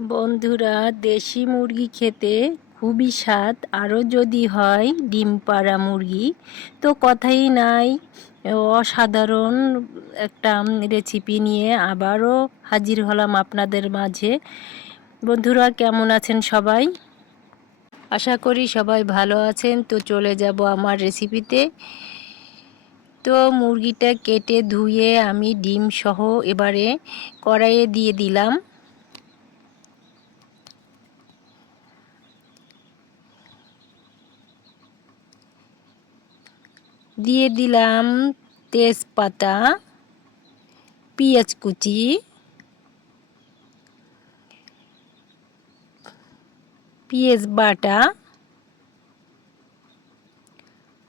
বন্ধুরা, দেশি মুরগি খেতে খুবই স্বাদ। আরও যদি হয় ডিম পাড়া মুরগি তো কথাই নাই। অসাধারণ একটা রেসিপি নিয়ে আবারও হাজির হলাম আপনাদের মাঝে। বন্ধুরা, কেমন আছেন সবাই? আশা করি সবাই ভালো আছেন। তো চলে যাব আমার রেসিপিতে। তো মুরগিটা কেটে ধুয়ে আমি ডিম সহ এবারে কড়াইয়ে দিয়ে দিলাম। দিয়ে দিলাম তেজপাতা, পেঁয়াজ কুচি, পেঁয়াজ বাটা,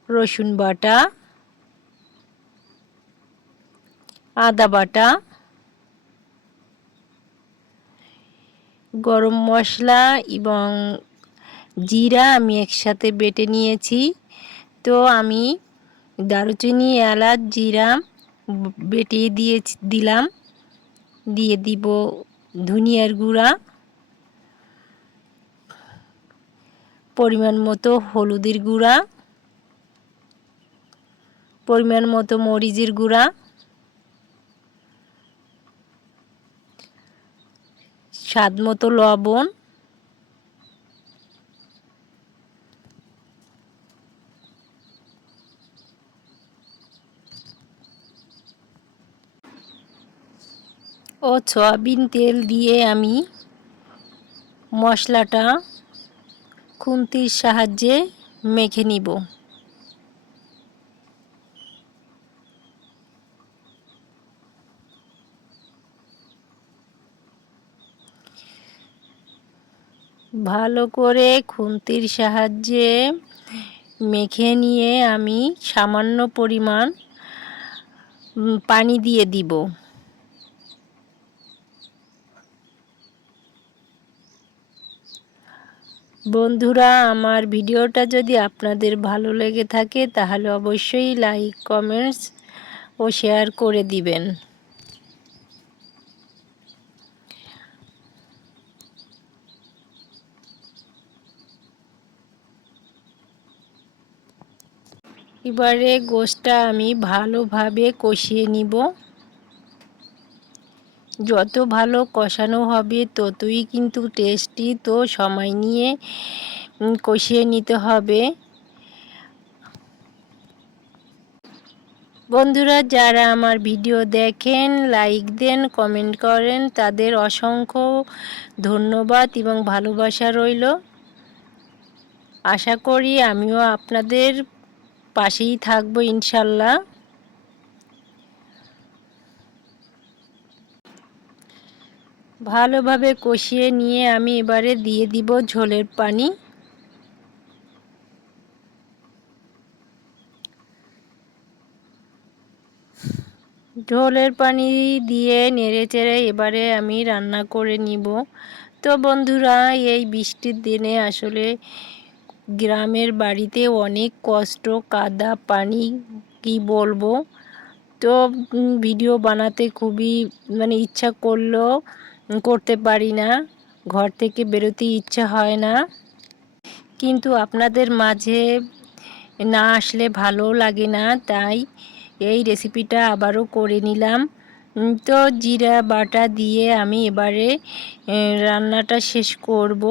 রসুন বাটা, আদা বাটা, গরম মশলা এবং জিরা আমি একসাথে বেটে নিয়েছি। তো আমি দারুচিনি, এলাচ, জিরা বেটে দিলাম। দিয়ে দিব ধনিয়ার গুঁড়া, পরিমাণ মতো হলুদের গুঁড়া, পরিমাণ মতো মরিচের গুঁড়া, স্বাদ মতো লবণ, ও সয়াবিন তেল দিয়ে আমি মশলাটা খুন্তির সাহায্যে মেখে নিব। ভালো করে খুন্তির সাহায্যে মেখে নিয়ে আমি সামান্য পরিমাণ পানি দিয়ে দিব। বন্ধুরা, আমার ভিডিওটা যদি আপনাদের ভালো লেগে থাকে তাহলে অবশ্যই লাইক, কমেন্টস ও শেয়ার করে দিবেন। এবারে গোশটা আমি ভালোভাবে কষিয়ে নিব। যত ভালো কষানো হবে ততই কিন্তু টেস্টি। তো সময় নিয়ে কষিয়ে নিতে হবে। বন্ধুরা, যারা আমার ভিডিও দেখেন, লাইক দেন, কমেন্ট করেন, তাদের অসংখ্য ধন্যবাদ এবং ভালোবাসা রইল। আশা করি আমিও আপনাদের পাশেই থাকবো ইনশাল্লাহ। ভালোভাবে কষিয়ে নিয়ে আমি এবারে দিয়ে দিব ঝোলের পানি। ঝোলের পানি দিয়ে নেড়েচেড়ে এবারে আমি রান্না করে নিব। তো বন্ধুরা, এই বৃষ্টির দিনে আসলে গ্রামের বাড়িতে অনেক কষ্ট, কাদা পানি, কি বলবো। তো ভিডিও বানাতে খুবই ইচ্ছা করলেও করতে পারি না, ঘর থেকে বেরোতে ইচ্ছা হয় না। কিন্তু আপনাদের মাঝে না আসলে ভালো লাগে না, তাই এই রেসিপিটা আবারও করে নিলাম। তো জিরা বাটা দিয়ে আমি এবারে রান্নাটা শেষ করব।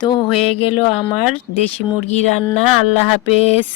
তো হয়ে গেল আমার দেশি মুরগি রান্না। আল্লাহ হাফেজ।